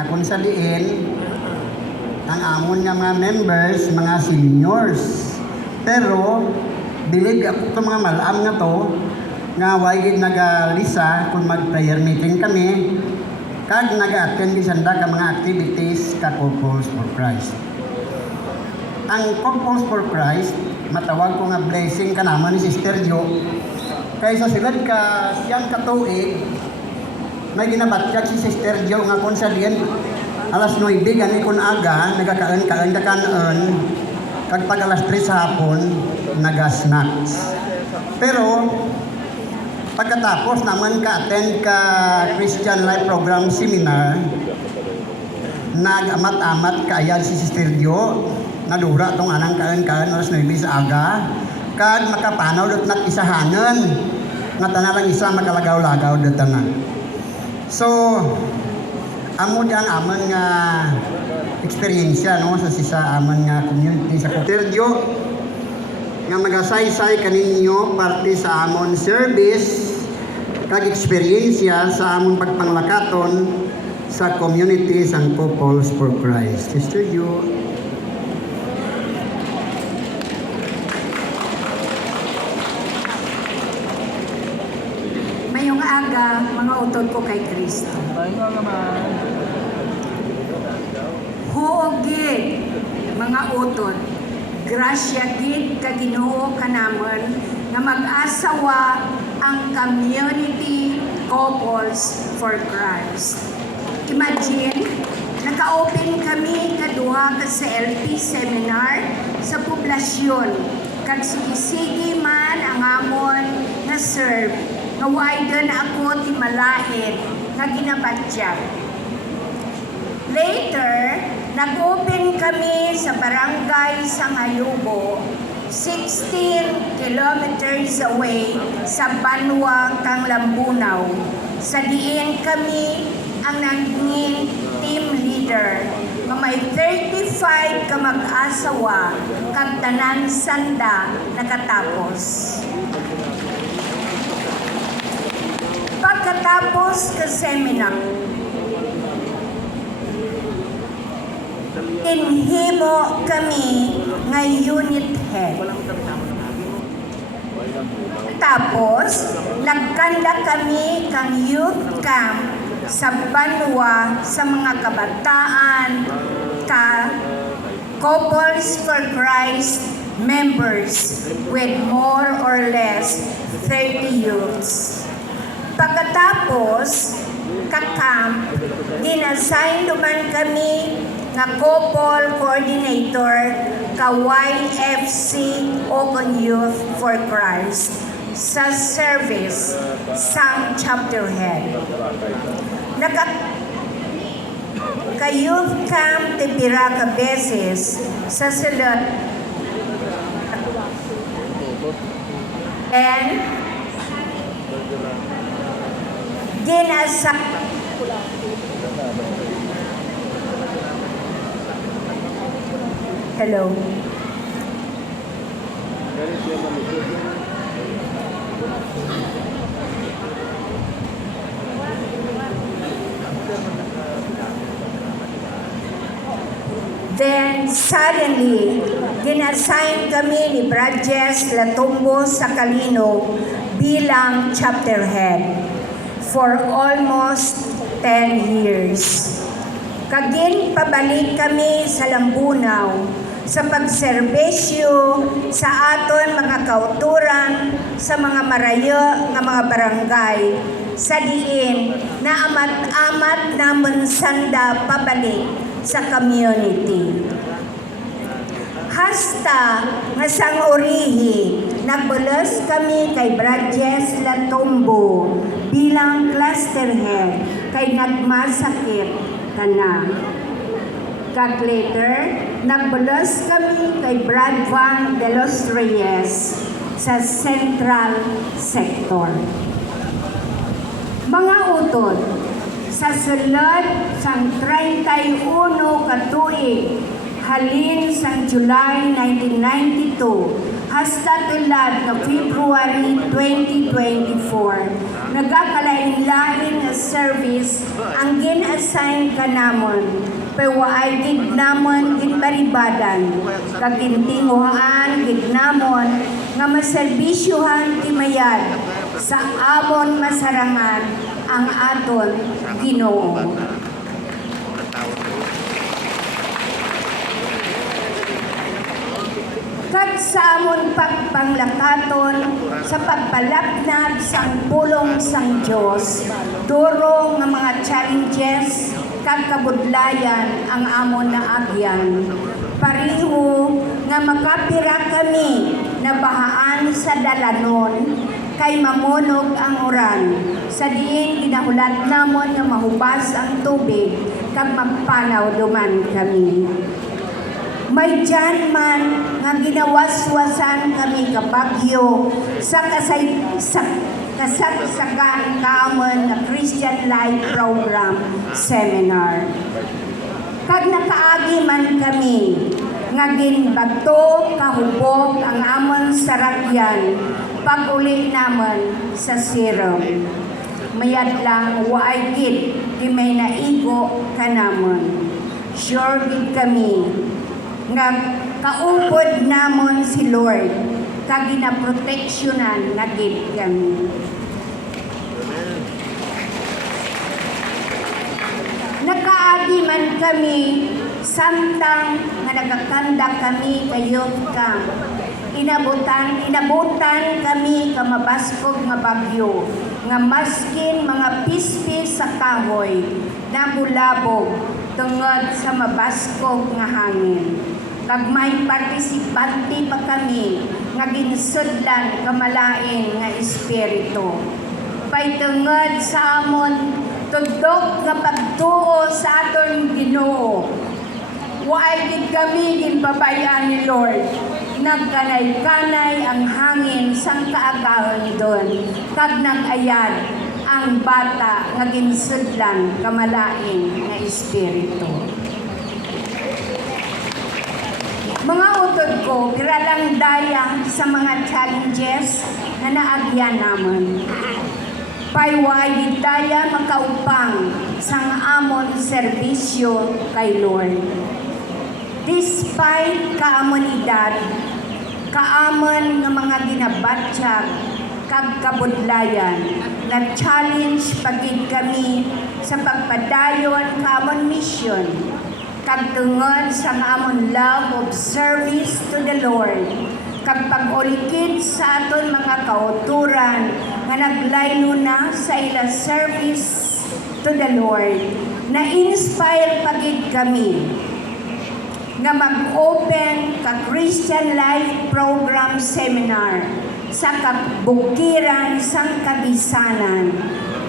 na kung sa diin ang amon nga mga members, mga seniors. Pero bilig ako sa mga malam nga to nga wagid nagalisa kung mag-prayer meeting kami kag nag-attend bisanda ka mga activities ka Couples for Christ. Ang Couples for Christ, matawag ko nga blessing ka naman ni Sister Jo. Kaysa silad ka siyang katuig, may ginabatyag si Sister Jo nga kung sa diyan, alas 9, gani kung aga, nagkakaan kag pag alas 3 sa hapon, naga-snacks. Pero, pagkatapos naman ka-attend ka Christian Life Program Seminar, nag-amat-amat kaayad si Sister Jo, nadura tong anang kaan alas 9 sa aga, kag makapanaw dot nat isahanan, nga tanalang isa makalagaw-lagaw dot tanan. So, amo diyan amon nga eksperyensya no sa sisa amon nga community sa Sister Jo nga magasaysay kaninyo parte sa amon service kag eksperyensya sa amon pagpanglakaton sa community sang Couples for Christ. Sister Jo. Mayong aga, mga utod ko kay Kristo. Huogid, mga utod, grasya gid ka Ginoo kanamon nga mag-asawa ang community Couples for Christ. Imagine, naka-open kami kaduha ka sa LP seminar sa poblasyon. Kag sige man ang amon na serve, nga widen ako ti malain nga ginabatyag. Later, nag-open kami sa barangay Sangayubo, 16 kilometers away sa Banwa, kang Lambunaw. Sa diin kami ang naging team leader nga may 35 ka mag-asawa kag tanan sanda nakatapos. Pagkatapos ka seminar, inhimo kami nga unit head. Tapos, nagkanda kami kang youth camp sa Banwa sa mga kabataan ka Couples for Christ members with more or less 30 youths. Pagkatapos, ka-camp, dinassign naman kami nga couple coordinator ka YFC Open Youth for Christ sa service sang chapter head. Ka-youth camp ti pira ka beses sa sulod. And ginasa Hello. Then suddenly, ginassign kami ni Bradjes Latumbo sa Calino bilang chapter head for almost 10 years. Kagin pabalik kami sa Lambunaw sa pagserbisyo sa aton mga kauturan sa mga marayo nga mga barangay sa diin na amat-amat namon sanda pabalik sa community. Hasta nga sang urihi, nagbulos kami kay Bradjes Latumbo bilang cluster head kay nagmasakit kana. Kag later, nagbulos kami kay Brad Van de los Reyes sa Central Sector. Mga utod, sa sulod sang 31 katuig halin sang July 1992 hasta tulad ng February 2024, nagakalain-lain na service ang gin-assign ka namon, pero ay gid namon ginbaribadan, kagintinguhaan gid namon nga maserbisyuhan timayad sa amon masarangan ang aton Ginoo. Kag sa amon pagpanglakaton sa pagpalapnag sang pulong sang Dios, duro nga mga challenges kag kabudlayan ang amon naagyan. Pareho nga makapira kami na bahaan sa dalanon kay mamunog ang uran. Sa diin ginahulat namon nga mahubas ang tubig kag magpanaw duman kami. May dyan man nga ginawaswasan kami kabagyo sa kasagsagan kamon na Christian Life Program Seminar. Kag nakaagi man kami nga ginbato kahubog ang amon sarakyan pag-uli namon sa serum. Mayad lang waay gid di may naigo ka namon. Sure gid kami nga kaupod namon si Lord kag ginaproteksyonan na gid kami. Nakaagi man kami samtang nga nagakanda kami kay youth camp. Inabutan kami ka mabaskog nga bagyo nga maskin mga pispis sa kahoy nabulabog tungod sa mabaskog nga hangin. Kag may partisipante pa kami nga ginsudlan kamalain nga espiritu. Pay tungod sa amon tudok nga pagtuo sa aton Ginoo. Waay gid kami ginbabayan ni Lord. Nagkanay-kanay ang hangin sang kaagahon doon. Kag nag-ayad ang bata nga ginsudlan kamalain nga espiritu. Mga utod ko, kiralang daya sa mga challenges na naagyan namon. Payway daya makaupang sang amon serbisyo kay Lord. Despite kaamon edad, kaamon nga mga ginabatsyag kag kabudlayan, nag-challenge pagid kami sa pagpadayon kaamon mission kag tungod sa amon love of service to the Lord kag pag-ulikid sa aton mga kauturan nga naglaylo na sa ila service to the Lord. Na-inspire pagid kami nga mag-open ka Christian Life Program Seminar sa kabukiran sang Kabisanan,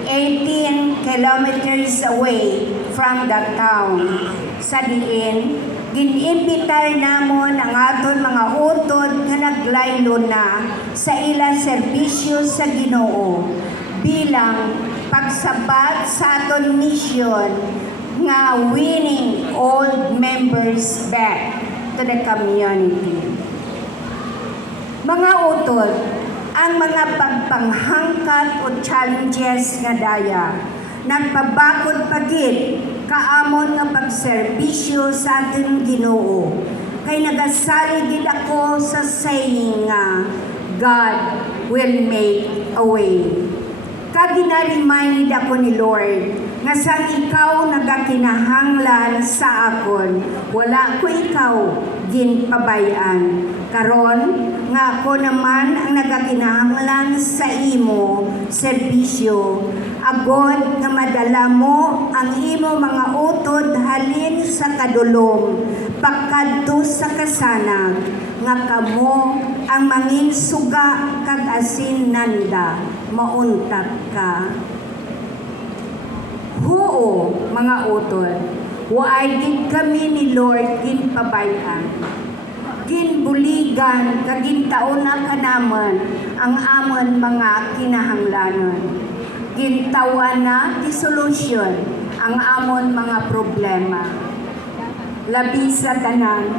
18 kilometers away from the town. Sa diin, ginimbitar namon ang aton mga utod nga naglaylo na sa ilang serbisyo sa Ginoo bilang pagsabat sa aton mission nga winning old members back to the community. Mga utod, ang mga pagpanghangkat o challenges nga daya, nagpabakod pagid kaamon nga pagserbisyo sa ating Ginoo. Kay nagasali gid ako sa saying nga God will make a way. Kag gina-remind ako ni Lord nga sa ikaw nagakinahanglan sa akon, wala ko ikaw ginpabayan. Karon nga ako naman ang nagakinahanglan sa imo serbisyo, agod nga madala mo ang imo mga utod halin sa kadulom, pagkadto sa kasanag, nga kamo ang manginsuga kag asin nanda, mauntag ka. Huo, mga utod, waay gid kami ni Lord ginpabayan. Ginbuligan kagintauna kanaman ang amon mga kinahanglanon. Gintawan na ti solusyon ang amon mga problema. Labi sa tanan,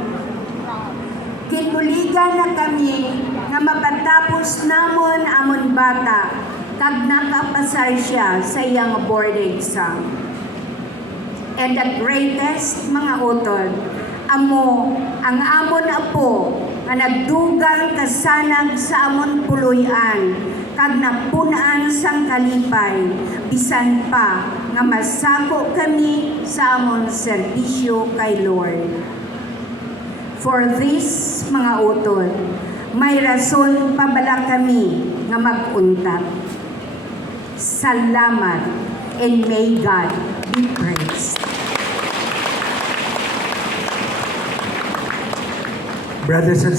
ginbuligan na kami nga mapatapos namon amon bata kag nakapasar siya sa iyang board exam. And the greatest, mga utod, amo ang amon apo nga nagdugang kasanag sa amon puloy-an kag napunaan sang kalipay bisan pa nga masako kami sa amon serbisyo kay Lord. For this, mga utod, may rason pa bala kami nga mag-untat. Salamat, and may God be praised. Brothers and